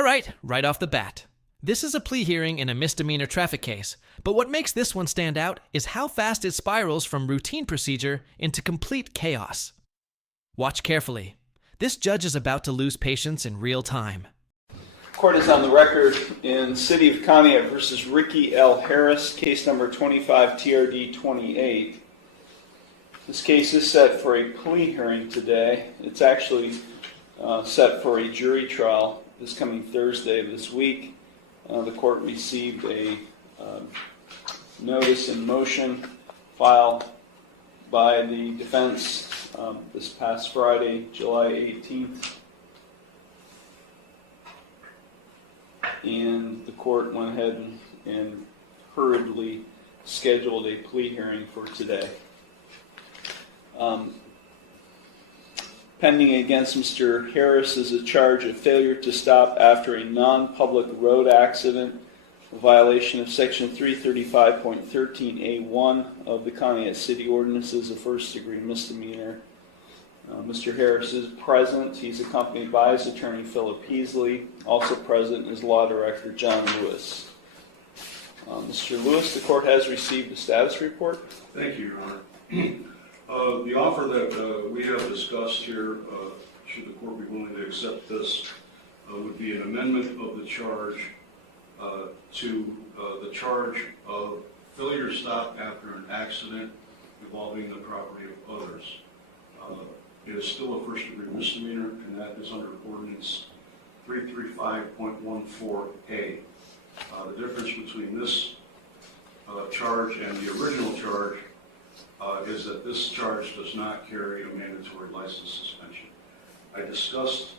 All right off the bat. This is a plea hearing in a misdemeanor traffic case, but what makes this one stand out is how fast it spirals from routine procedure into complete chaos. Watch carefully. This judge is about to lose patience in real time. Court is on the record in City of Conneaut versus Ricky L. Harris, case number 25 TRD 28. This case is set for a plea hearing today. It's actually set for a jury trial this coming Thursday of this week. The court received a notice in motion filed by the defense this past Friday, July 18th. And the court went ahead and hurriedly scheduled a plea hearing for today. Pending against Mr. Harris is a charge of failure to stop after a non-public road accident, a violation of Section 335.13A1 of the Conneaut City Ordinances, a first-degree misdemeanor. Mr. Harris is present. He's accompanied by his attorney, Philip Heasley. Also present is Law Director John Lewis. Mr. Lewis, the court has received a status report. Thank you, Your Honor. The offer that we have discussed here, should the court be willing to accept this, would be an amendment of the charge to the charge of failure to stop after an accident involving the property of others. It is still a first-degree misdemeanor, and that is under Ordinance 335.14A. The difference between this charge and the original charge is that this charge does not carry a mandatory license suspension. I discussed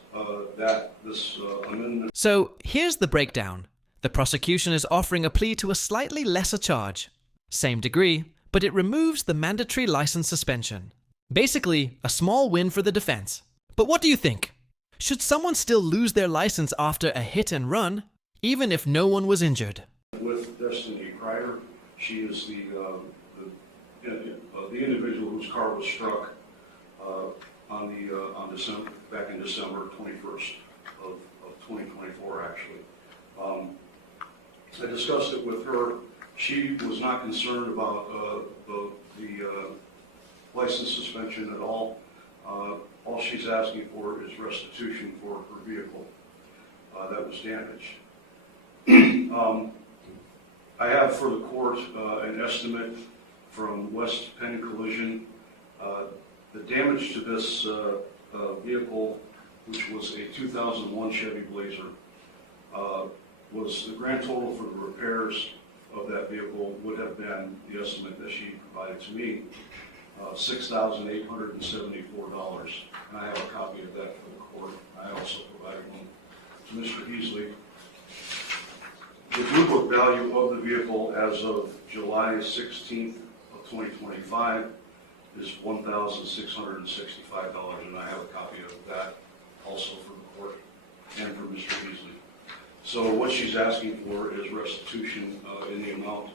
this amendment. So here's the breakdown. The prosecution is offering a plea to a slightly lesser charge. Same degree, but it removes the mandatory license suspension. Basically, a small win for the defense. But what do you think? Should someone still lose their license after a hit and run, even if no one was injured? With Destiny Kreider, she is the individual whose car was struck back in December 21st of 2024, actually. I discussed it with her. She was not concerned about the license suspension at all. All she's asking for is restitution for her vehicle that was damaged. I have for the court an estimate from West Penn Collision. The damage to this vehicle, which was a 2001 Chevy Blazer, was the grand total for the repairs of that vehicle would have been, the estimate that she provided to me, $6,874. And I have a copy of that for the court. I also provided one to Mr. Heasley. The Blue Book value of the vehicle as of July 16th of 2025 is $1,665, and I have a copy of that also for the court and for Mr. Heasley. So what she's asking for is restitution in the amount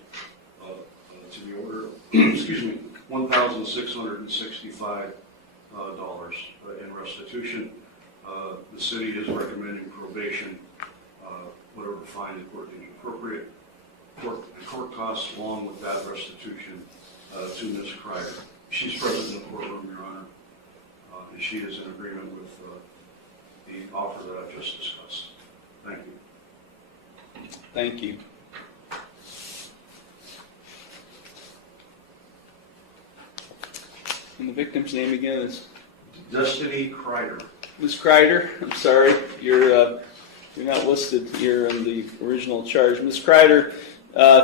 to the order, excuse me, $1,665 in restitution. The city is recommending probation, whatever fine the court deems appropriate. Court costs along with that restitution to Ms. Kreider. She's present in the courtroom, Your Honor, and she is in agreement with the offer that I've just discussed. Thank you. Thank you. And the victim's name again is? Destiny Kreider. Ms. Kreider, I'm sorry, you're not listed here in the original charge. Ms. Kreider,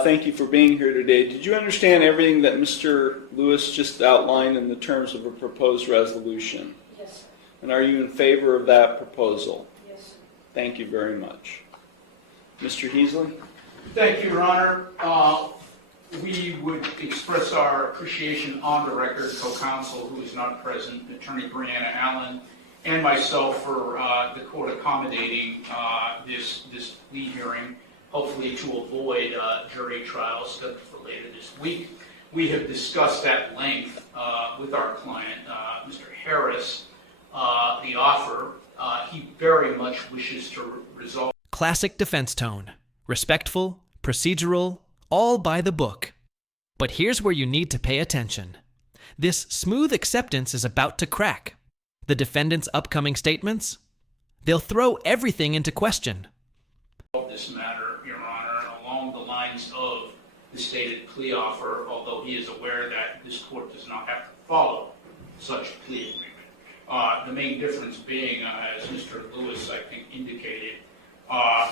thank you for being here today. Did you understand everything that Mr. Lewis just outlined in the terms of a proposed resolution? Yes. And are you in favor of that proposal? Yes. Thank you very much. Mr. Heasley? Thank you, Your Honor. We would express our appreciation on the record, co-counsel who is not present, Attorney Brianna Allen, and myself for the court accommodating this plea hearing, hopefully to avoid jury trial scheduled for later this week. We have discussed at length with our client, Mr. Harris, the offer. He very much wishes to resolve. classic defense tone. Respectful, procedural, all by the book. But here's where you need to pay attention. This smooth acceptance is about to crack. The defendant's upcoming statements? They'll throw everything into question. This matter, Your Honor, along the lines of the stated plea offer, although he is aware that this court does not have to follow such a plea agreement. The main difference being, as Mr. Lewis, I think, indicated,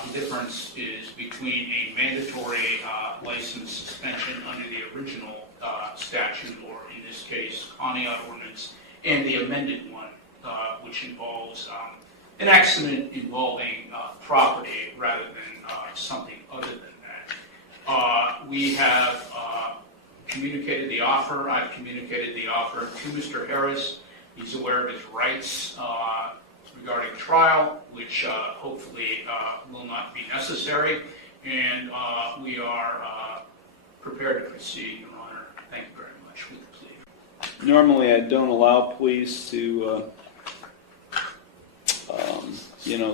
the difference is between a mandatory license suspension under the original statute, or in this case, Conneaut ordinance, and the amended one, which involves an accident involving property rather than something other than that. We have communicated the offer. I've communicated the offer to Mr. Harris. He's aware of his rights regarding trial, which hopefully will not be necessary, and we are prepared to proceed, Your Honor. Thank you very much with the plea. Normally, I don't allow pleas to,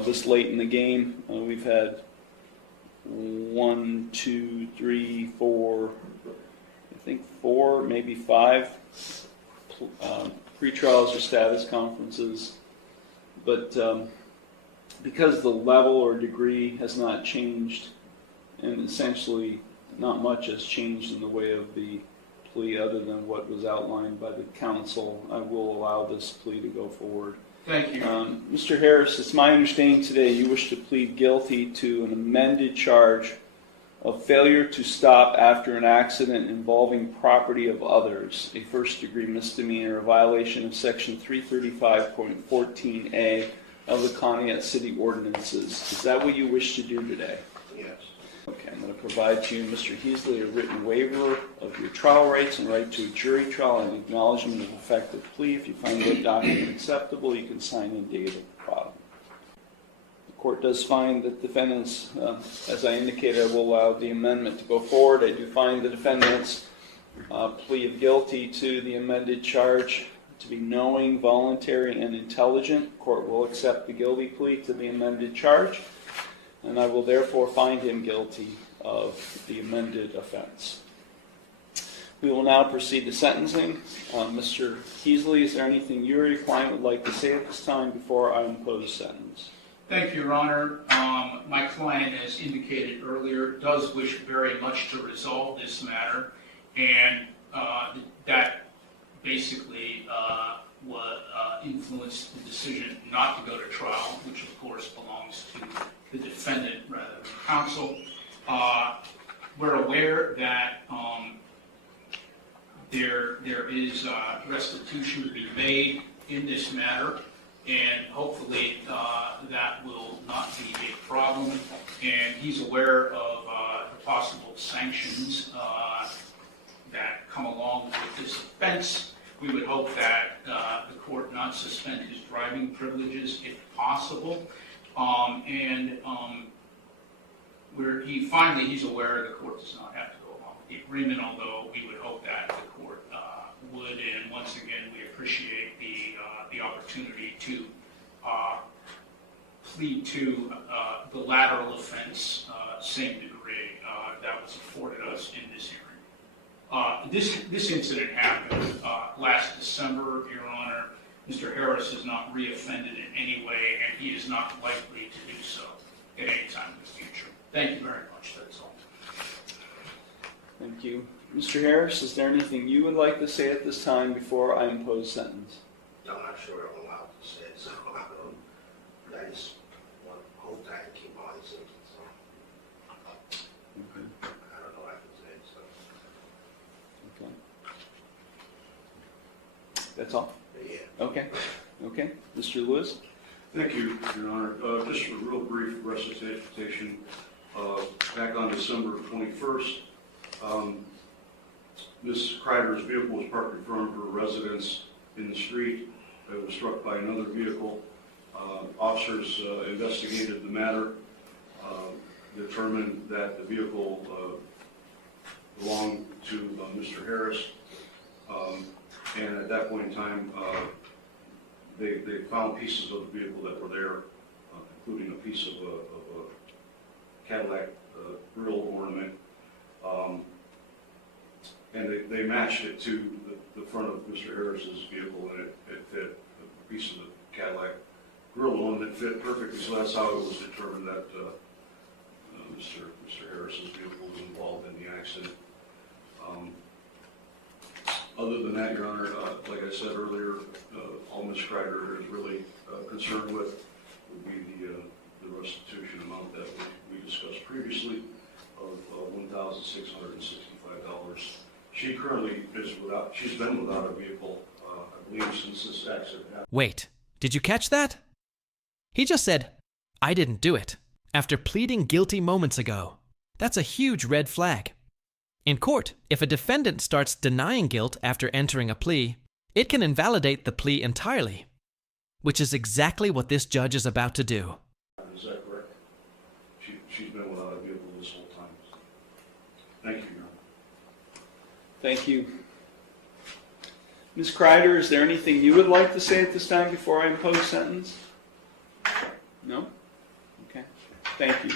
this late in the game. We've had 1, 2, 3, 4, I think 4, maybe 5 pre-trials or status conferences. But because the level or degree has not changed, and essentially not much has changed in the way of the plea other than what was outlined by the counsel, I will allow this plea to go forward. Thank you. Mr. Harris, it's my understanding today you wish to plead guilty to an amended charge of failure to stop after an accident involving property of others, a first-degree misdemeanor, a violation of Section 335.14a of the Conneaut City Ordinances. Is that what you wish to do today? Yes. Okay, I'm going to provide to you, Mr. Heasley, a written waiver of your trial rights and right to a jury trial and acknowledgement of effective plea. If you find that document acceptable, you can sign and date at the bottom. The court does find that defendants, as I indicated, I will allow the amendment to go forward. I do find the defendant's plea of guilty to the amended charge to be knowing, voluntary, and intelligent. The court will accept the guilty plea to the amended charge, and I will therefore find him guilty of the amended offense. We will now proceed to sentencing. Mr. Heasley, is there anything you or your client would like to say at this time before I impose sentence? Thank you, Your Honor. My client, as indicated earlier, does wish very much to resolve this matter, and that basically what influenced the decision not to go to trial, which of course belongs to the defendant rather than counsel. We're aware that there is restitution to be made in this matter, and hopefully that will not be a problem. And he's aware of the possible sanctions that come along with this offense. We would hope that the court not suspend his driving privileges if possible. He's aware the court does not have to go along with the agreement, although we would hope that the court would. And once again, we appreciate the opportunity to plead to the lateral offense, same degree, that was afforded us in this hearing. This incident happened last December, Your Honor. Mr. Harris has not reoffended in any way, and he is not likely to do so at any time in the future. Thank you very much. That's all. Thank you. Mr. Harris, is there anything you would like to say at this time before I impose sentence? I'm not sure I'm allowed to say it, so I just want to hold tight and keep all these things. So Okay. I don't know what I can say. So Okay. That's all? yeah. Okay. Okay. Mr. Lewis? Thank you, Your Honor. Just a real brief recitation. Back on December 21st, Ms. Kreider's vehicle was parked in front of her residence in the street. It was struck by another vehicle. Officers investigated the matter, determined that the vehicle belonged to Mr. Harris, and at that point in time, they found pieces of the vehicle that were there, including a piece of Cadillac grill ornament, and they matched it to the front of Mr. Harris's vehicle, and it fit. A piece of the Cadillac grill ornament fit perfectly, so that's how it was determined that Mr. Harris's vehicle was involved in the accident. Other than that, Your Honor, like I said earlier, all Ms. Kreider is really concerned with would be the restitution amount that we discussed previously of $1,665. She currently is she's been without a vehicle, I believe, since this accident happened. Wait, did you catch that? He just said, "I didn't do it," after pleading guilty moments ago. That's a huge red flag. In court, if a defendant starts denying guilt after entering a plea, it can invalidate the plea entirely, which is exactly what this judge is about to do. Is that correct? She's been without a vehicle this whole time. Thank you, Your Honor. Thank you. Ms. Kreider, is there anything you would like to say at this time before I impose sentence? No? Okay. Thank you.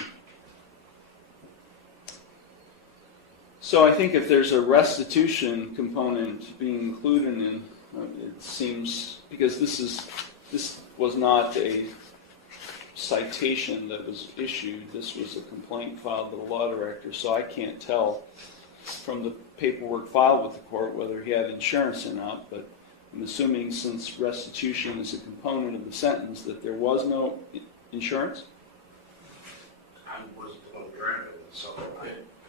So I think if there's a restitution component being included in, it seems, because this was not a citation that was issued, this was a complaint filed with the law director, so I can't tell from the paperwork filed with the court whether he had insurance or not, but I'm assuming since restitution is a component of the sentence that there was no insurance? I was the one driving it, so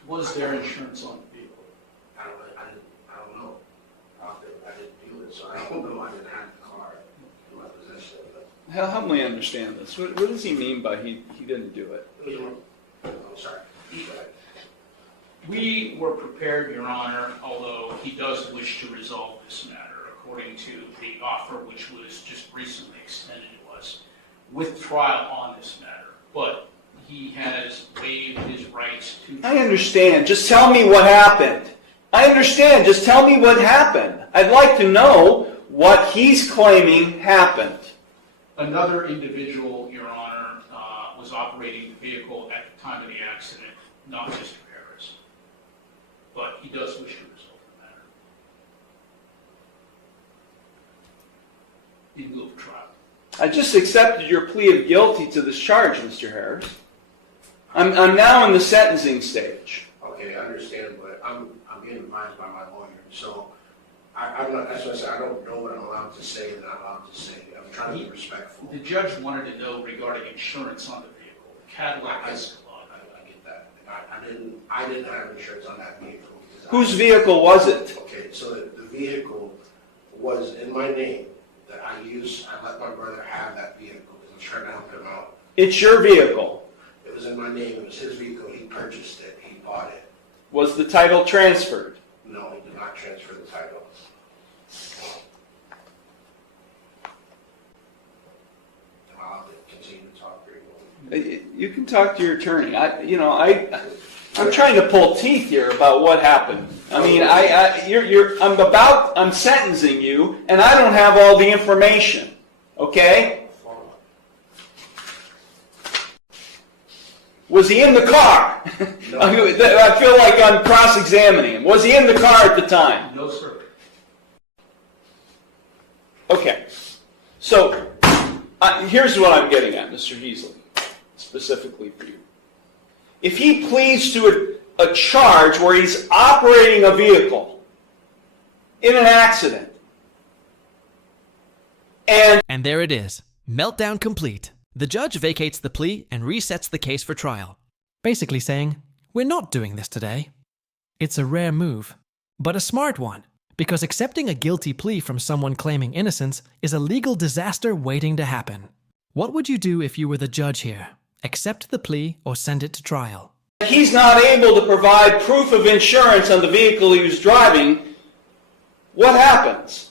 Was there insurance on the vehicle? I don't know. I didn't do it, so I don't know. I didn't have the car in my possession. Help me understand this. What does he mean by he didn't do it? I'm sorry. We were prepared, Your Honor, although he does wish to resolve this matter, according to the offer which was just recently extended to us, with trial on this matter. But he has waived his rights to... I understand. Just tell me what happened. I understand. Just tell me what happened. I'd like to know what he's claiming happened. Another individual, Your Honor, was operating the vehicle at the time of the accident, not Mr. Harris. But he does wish to resolve the matter in lieu of trial. I just accepted your plea of guilty to this charge, Mr. Harris. I'm now in the sentencing stage. Okay, I understand, but I'm being advised by my lawyer, so I'm not. That's what I said. I don't know what I'm allowed to say and not allowed to say. I'm trying to be respectful. The judge wanted to know regarding insurance on the vehicle. The Cadillac Escalade. I get that. I didn't have insurance on that vehicle. Whose vehicle was it? Okay, so the vehicle was in my name that I used. I let my brother have that vehicle because I'm trying to help him out. It's your vehicle. It was in my name. It was his vehicle. He purchased it. He bought it. Was the title transferred? No, he did not transfer the title. I'll continue to talk very well. You can talk to your attorney. I'm trying to pull teeth here about what happened. I mean, I'm sentencing you, and I don't have all the information. Okay? Was he in the car? No. I feel like I'm cross-examining him. Was he in the car at the time? No, sir. Okay. So, here's what I'm getting at, Mr. Heasley, specifically for you. If he pleads to a charge where he's operating a vehicle in an accident, And there it is. Meltdown complete. The judge vacates the plea and resets the case for trial, basically saying, "We're not doing this today." It's a rare move, but a smart one, because accepting a guilty plea from someone claiming innocence is a legal disaster waiting to happen. What would you do if you were the judge here? Accept the plea or send it to trial? he's not able to provide proof of insurance on the vehicle he was driving, what happens?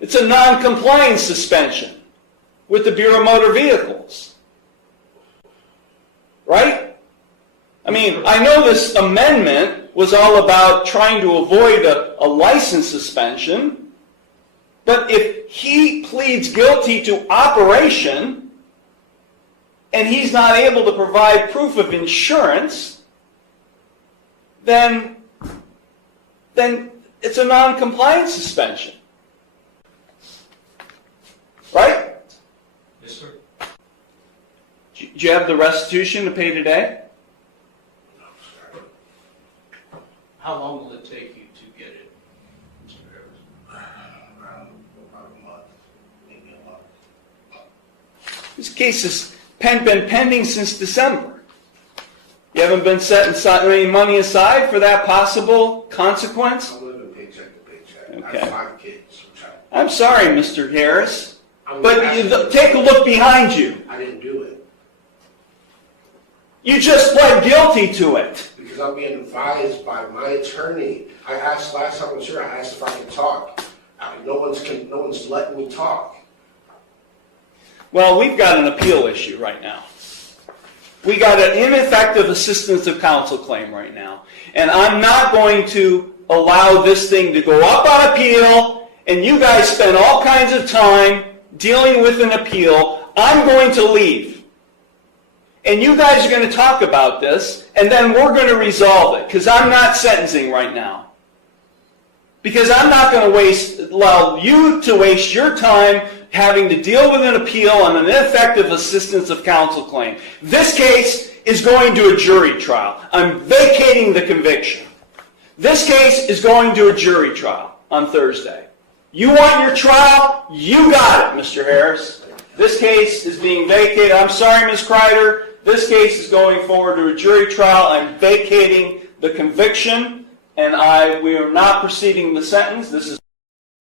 It's a non-compliance suspension with the Bureau of Motor Vehicles. Right? I mean, I know this amendment was all about trying to avoid a license suspension, but if he pleads guilty to operation, and he's not able to provide proof of insurance, then it's a non-compliance suspension. Right? Yes, sir. Do you have the restitution to pay today? How long will it take you to get it, Mr. Harris? Around about a month, maybe a month. This case has been pending since December. You haven't been setting any money aside for that possible consequence? I'm living paycheck to paycheck. Okay. I have 5 kids. I'm sorry, Mr. Harris, but asking- take a look behind you. I didn't do it You just pled guilty to it. because I'm being advised by my attorney. I asked last time I was here, I asked if I could talk. No one's letting me talk. Well, we've got an appeal issue right now. We got an ineffective assistance of counsel claim right now. And I'm not going to allow this thing to go up on appeal, and you guys spend all kinds of time dealing with an appeal. I'm going to leave. And you guys are going to talk about this, and then we're going to resolve it, because I'm not sentencing right now. Because I'm not going to allow you to waste your time having to deal with an appeal on an ineffective assistance of counsel claim. This case is going to a jury trial. I'm vacating the conviction. This case is going to a jury trial on Thursday. You want your trial? You got it, Mr. Harris. This case is being vacated. I'm sorry, Ms. Kreider. This case is going forward to a jury trial. I'm vacating the conviction, and we are not proceeding the sentence. This is